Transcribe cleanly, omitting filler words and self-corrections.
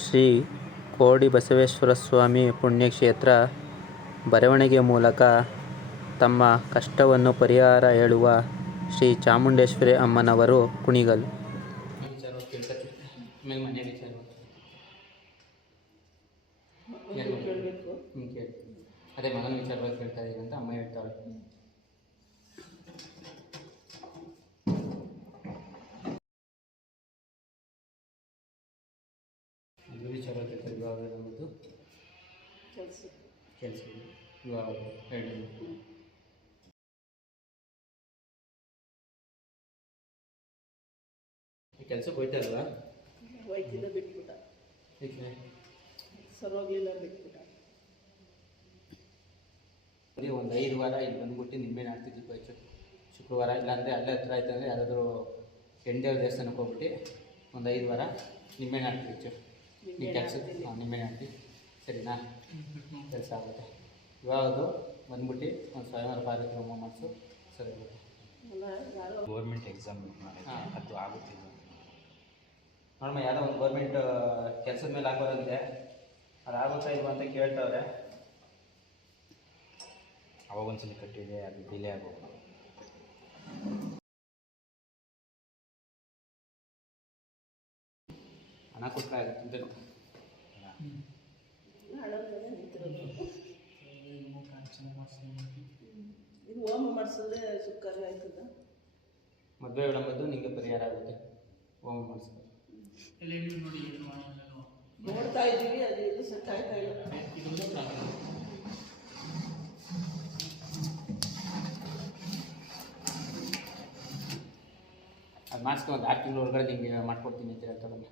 ಶ್ರೀ ಕೋಡಿ ಬಸವೇಶ್ವರ ಸ್ವಾಮಿ ಪುಣ್ಯಕ್ಷೇತ್ರ ಬರವಣಿಗೆ ಮೂಲಕ ತಮ್ಮ ಕಷ್ಟವನ್ನು ಪರಿಹಾರ ಹೇಳುವ ಶ್ರೀ ಚಾಮುಂಡೇಶ್ವರಿ ಅಮ್ಮನವರು ಕುಣಿಗಲ್. ಅದೇ ಮಗನ ವಿಚಾರವಾಗಿ ಕೇಳ್ತಾ ಇದ್ದೀನಿ ಅಂತ ಅಮ್ಮ ಹೇಳ್ತಾಳೆ. ವಿಚಾರವಾಗಿ ಕೇಳ್ತಾರೆ. ಇವಾಗ ನಮ್ಮದು ಕೆಲಸ ಇವಾಗ ಹೇಳಿ ಕೆಲಸಕ್ಕೆ ಹೋಯ್ತಾ ಇಲ್ವಾ? ಹೋಯ್ತಿಲ್ಲ, ಬಿಟ್ಬಿಟ್ಟ. ಸರೋಗ್ಲಿಲ್ಲ, ಬಿಟ್ಬಿಟ್ಟ. ಒಂದು 5 ವಾರ ಇಲ್ಲಿ ಬಂದ್ಬಿಟ್ಟು ನಿಂಬೆಹಣ್ಣು ಹಾಕ್ತಿದ್ವಿ ಹೆಚ್ಚು ಶುಕ್ರವಾರ. ಇಲ್ಲಾಂದರೆ ಅಲ್ಲೇ ಹತ್ರ ಆಯ್ತು ಅಂದರೆ ಯಾವುದಾದ್ರೂ ಹೆಣ್ದೇವ್ರ ದೇವಸ್ಥಾನಕ್ಕೆ ಹೋಗ್ಬಿಟ್ಟು ಒಂದು 5 ವಾರ ನಿಂಬೆಹಣ್ಣು ಹಾಕ್ತೀವಿ ಹೆಚ್ಚು. ನೀವು ಕೆಲಸಕ್ಕೆ ನಿಂಬೆಹಣ್ಣು ಹಾಕ್ತೀವಿ, ಸರಿನಾ? ಕೆಲಸ ಆಗುತ್ತೆ. ಇವಾಗದು ಬಂದ್ಬಿಟ್ಟು ಒಂದು ಸ್ವಯಂವರ ಪಾರ್ವತಿ ಹೋಮ ಮಾಡಿಸು, ಸರಿ ಆಗುತ್ತೆ. ಗೌರ್ಮೆಂಟ್ ಎಕ್ಸಾಮ್ ಅದು ಆಗುತ್ತಿಲ್ಲ ನೋಡಮ್ಮ, ಯಾವುದೋ ಒಂದು ಗೌರ್ಮೆಂಟ್ ಕೆಲಸದ ಮೇಲೆ ಹಾಕೋದಂತೆ, ಅದು ಆಗುತ್ತಾ ಇಲ್ವಾ ಅಂತ ಕೇಳ್ತಾವ್ರೆ. ಅವಾಗ ಒಂದ್ಸಲ ಕಟ್ಟಿದೆ, ಅದು ಡಿಲೇ ಆಗೋದು. ಹಣ ಕೊಟ್ಟರೆ ಆಗುತ್ತೆ. ಇದು ಹೋಮ ಮಾಡಿಸಿದ್ರೆ ಸುಖ ಆಯ್ತದ. ಮದುವೆ ವಿಳಂಬದ್ದು ನಿಮಗೆ ಪರಿಹಾರ ಆಗುತ್ತೆ ಹೋಮ ಮಾಡಿಸ್ಬೋದು. ನೋಡ್ತಾ ಇದ್ದೀವಿ, ಅದು ಇದು ಸೆಟ್ ಆಯ್ತಾ ಇಲ್ಲ. ಅದು ಮಾಡಿಸ್ಕೊಂಡು ಒಂದು 6 ತಿಂಗಳ ಒಳಗಡೆ ನಿಮಗೆ ಮಾಡ್ಕೊಡ್ತೀನಿ ಅಂತ ಹೇಳ್ತಾರಲ್ಲ.